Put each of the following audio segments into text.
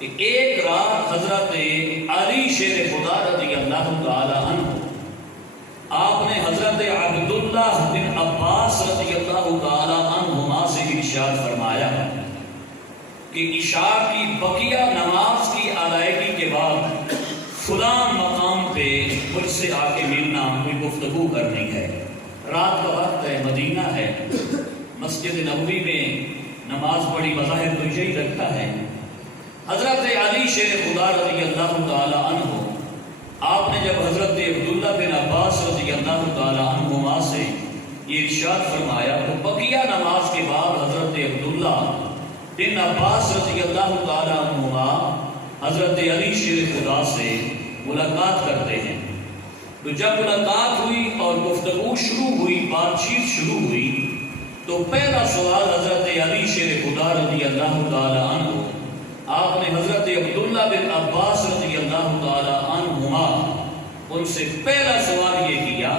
کہ ایک رات حضرت علی شیر خدا رضی اللہ تعالی عنہ آپ نے حضرت عبداللہ بن عباس رضی اللہ تعالی عنہما سے ارشاد فرمایا کہ عشاء کی بقیہ نماز کی ادائیگی کے بعد فلاں مقام پہ مجھ سے آ کے ملنا، کوئی گفتگو کرنی ہے۔ رات کا وقت ہے، مدینہ ہے، مسجد نبوی میں نماز پڑھی، بظاہر تو یہی رکھتا ہے۔ حضرت علی شیر خدا رضی اللہ تعالی عنہ آپ نے جب حضرت عبداللہ بن عباس رضی اللہ تعالی عنہما سے یہ ارشاد فرمایا تو بقیہ نماز کے بعد حضرت عبداللہ بن عباس رضی اللہ تعالی عنہما حضرت علی شیر خدا سے ملاقات کرتے ہیں۔ تو جب ملاقات ہوئی اور گفتگو شروع ہوئی، بات چیت شروع ہوئی، تو پہلا سوال حضرت علی شیر خدا رضی اللہ تعالی عنہ آپ نے حضرت عبداللہ بن عباس رضی اللہ تعالی عنہما ان سے پہلا سوال یہ کیا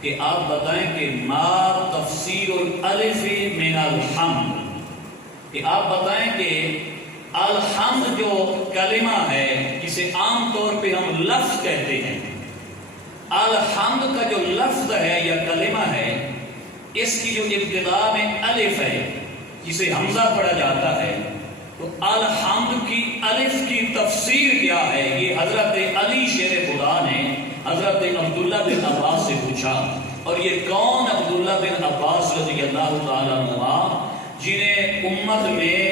کہ آپ بتائیں کہ ما تفسیر الالف من الحمد، کہ آپ بتائیں کہ الحمد جو کلمہ ہے جسے عام طور پہ ہم لفظ کہتے ہیں، الحمد کا جو لفظ ہے یا کلمہ ہے، اس کی جو ابتدا میں الف ہے جسے حمزہ پڑھا جاتا ہے، تو الحمد کی الف کی تفسیر کیا ہے؟ یہ حضرت علی شیر خدا نے حضرت عبداللہ بن عباس سے پوچھا۔ اور یہ کون عبداللہ بن عباس رضی اللہ تعالیٰ عنہ جنہیں امت میں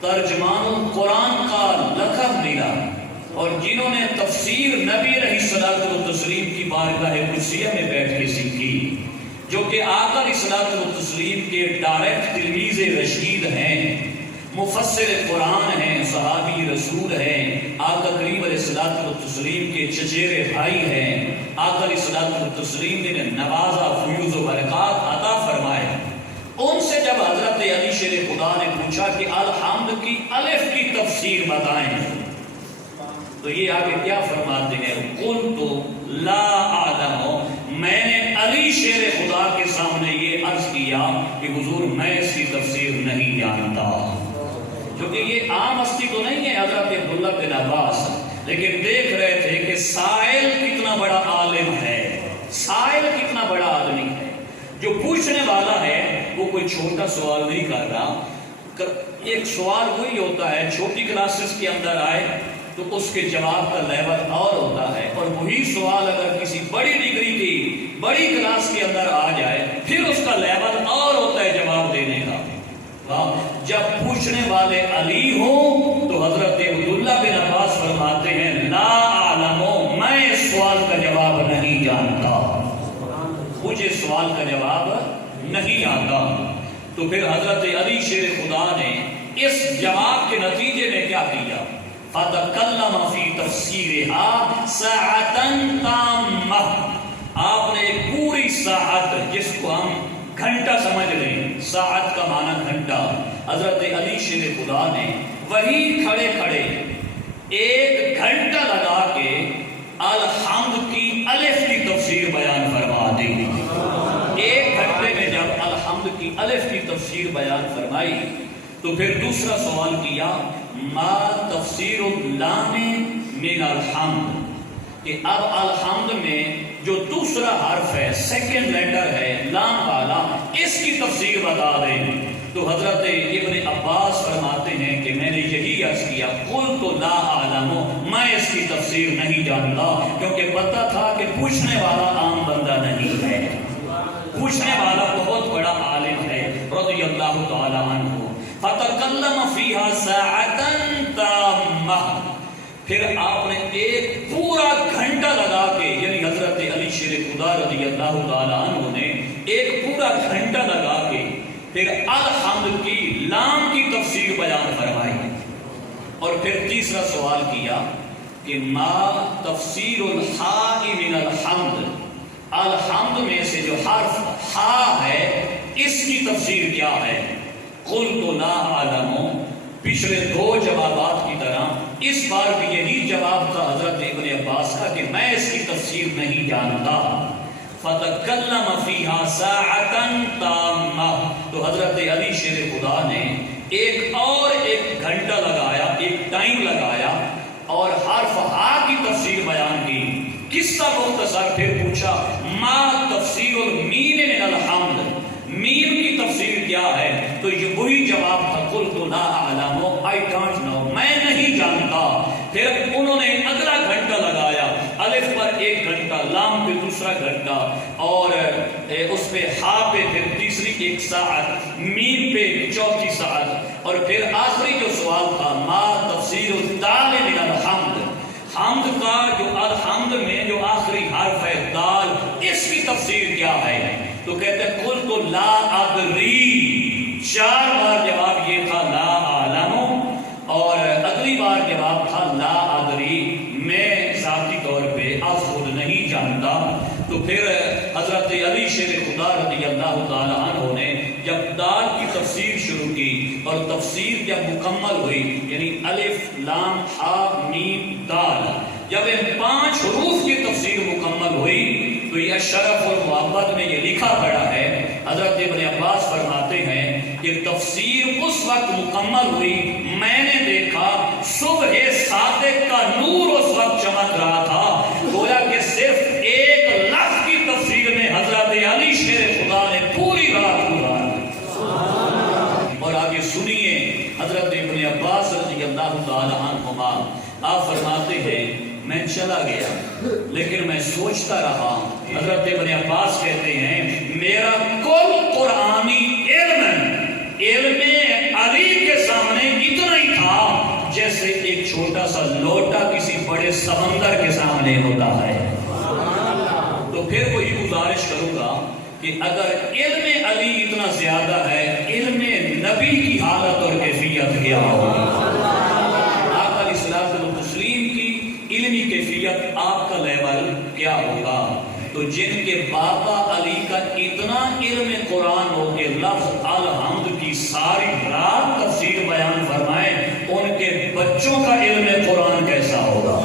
ترجمان القرآن کا لقب ملا اور جنہوں نے تفسیر نبی علیہ الصلوۃ والتسلیم کی بارگاہ قدسیہ میں بیٹھ کے سیکھی، جو کہ آقا علیہ الصلوۃ والتسلیم کے ڈائریکٹ تلمیذ رشید ہیں، مفسر قرآن ہیں، صحابی رسول ہیں، آقا کریم علیہ الصلوۃ والتسلیم کے چچیرے بھائی ہیں، آقا علیہ الصلوۃ والتسلیم نے نوازا، فیوز و برکات عطا فرمائے۔ ان سے جب حضرت علی شیر خدا نے پوچھا کہ الحمد کی الف کی تفسیر بتائیں، تو یہ آگے کیا فرماتے ہیں؟ قلت لا اعلم، میں نے علی شیر خدا کے سامنے یہ عرض کیا کہ حضور میں اس کی تفسیر نہیں جانتا، کیونکہ یہ عام ہستی تو نہیں ہے حضرت عبداللہ بن عباس، لیکن دیکھ رہے تھے کہ سائل کتنا بڑا عالم ہے، سائل کتنا بڑا آدمی ہے، جو پوچھنے والا ہے وہ کوئی چھوٹا سوال نہیں کر رہا۔ ایک سوال وہی ہوتا ہے چھوٹی کلاسز کے اندر آئے تو اس کے جواب کا لیول اور ہوتا ہے، اور وہی سوال اگر کسی بڑی ڈگری کی بڑی کلاس کے اندر آ جائے پھر اس کا لیول اور ہوتا ہے جواب دینے کا۔ جب پوچھنے والے علی ہوں تو حضرت عبداللہ بن عباس فرماتے ہیں لا اعلم، میں اس سوال کا جواب نہیں جانتا، مجھے سوال کا جواب نہیں آتا۔ تو پھر حضرت علی شیر خدا نے اس جواب کے نتیجے میں کیا کیا؟ فَتَكَلَّمَ فِي تَفْسِيرِهَا سَاعَةً تَامَّةً، آپ نے ایک پوری ساعت، جس کو ہم گھنٹہ سمجھ لیں، ساعت کا معنی گھنٹہ، حضرت علی شیر خدا نے وہی کھڑے کھڑے ایک گھنٹہ لگا کے الحمد کی الف کی تفسیر بیان فرما دی۔ ایک گھنٹے میں جب الحمد کی الف کی تفسیر بیان فرمائی تو پھر دوسرا سوال کیا ما تفسیر اللام من الحمد، کہ اب الحمد میں جو دوسرا حرف ہے، سیکنڈ لیٹر ہے، لام والا، اس کی تفسیر بتا دیں۔ تو حضرت ابن عباس فرماتے ہیں کہ میں نے یہی عرض کیا قلت لا اعلم، میں اس کی تفسیر نہیں جانتا، کیونکہ پتہ تھا کہ پوچھنے والا عام بندہ نہیں ہے، پوچھنے والا بہت بڑا عالم ہے رضی اللہ تعالی عنہ۔ فَتَكَلَّمَ فِيهَا سَاعَةً تَامَّةً، پھر آپ نے ایک پورا گھنٹہ لگا کے، یعنی حضرت علی شیر خدا رضی اللہ تعالی عنہ نے ایک پورا گھنٹہ لگا کے پھر الحمد کی لام کی تفسیر بیان فرمائی، اور پھر تیسرا سوال کیا کہ ما تفسیر الحاء من الحمد، الحمد میں سے جو حرف ہا ہے اس کی تفسیر کیا ہے؟ قلت لا اعلم، پچھلے دو جوابات کی طرح اس بار بھی یہی جواب تھا حضرت ابن عباس کا کہ میں اس کی تفسیر نہیں جانتا۔ فَتَكَلَّمَ فِيهَا سَاعَةً تَامَّةً، تو حضرت علی شیر خدا نے ایک گھنٹہ لگایا، ایک ٹائم لگایا اور حرف ہا کی تفسیر بیان کی. قصہ مختصر پھر پوچھا ما تفسیر المیم من الحمد، میم کی تفسیر کیا ہے؟ تو یہ وہی جواب تھا قلت لا اعلم، I don't know، میں نہیں جانتا. پھر انہوں نے اگلا گھنٹہ لگایا، الف پر 1 گھنٹہ، لام پہ دوسرا گھنٹہ، اور اس پہ ہا پہ پھر تیسری 1 ساعت، میم پہ 4تھی ساعت، اور پھر آخری جو سوال تھا ما تفسیر الدال من الحمد، حمد کا جو الحمد میں جو آخری حرف ہے دال، اس کی تفسیر کیا ہے؟ تو کہتے ہیں قلت لا ادری، 4 بار جواب یہ تھا لا اعلم، اور اگلی بار جواب تھا لا ادری، میں ذاتی طور پہ اب خود نہیں جانتا. تو پھر حضرت علی شیر خدا رضی اللہ تعالیٰ عنہ نے جب دال کی تفسیر شروع کی اور تفسیر جب مکمل ہوئی، یعنی الف لام ہا میم دال، جب ان 5 حروف کی تفسیر مکمل ہوئی تو یہ شرف اور محبت میں یہ لکھا پڑا ہے. حضرت ابن عباس فرماتے ہیں کہ تفسیر اس وقت مکمل ہوئی، میں نے دیکھا صبح صادق کا نور اس وقت چمک رہا تھا، گویا کہ صرف 1 لفظ کی تفسیر میں حضرت علی شیر خدا نے پوری رات گزاری. اور آگے سنیے حضرت ابن عباس رضی اللہ تعالی عنہما، آپ فرماتے ہیں میں چلا گیا لیکن میں سوچتا رہا. حضرت ابن عباس کہتے ہیں میرا کل قرآنی علم علی کے سامنے اتنا ہی تھا جیسے ایک چھوٹا سا لوٹا کسی بڑے سمندر کے سامنے ہوتا ہے. تو پھر وہی گزارش کروں گا کہ اگر علم علی اتنا زیادہ ہے، علم نبی کی حالت اور کیفیت کیا ہوگی؟ آقا علیہ الصلوۃ والتسلیم کی علمی کیفیت، آپ کا لیول کیا ہوگا؟ تو جن کے بابا علی کا اتنا علم قرآن ہو کہ لفظ الحمد کی ساری رات تفسیر بیان فرمائے، ان کے بچوں کا علم قرآن کیسا ہوگا؟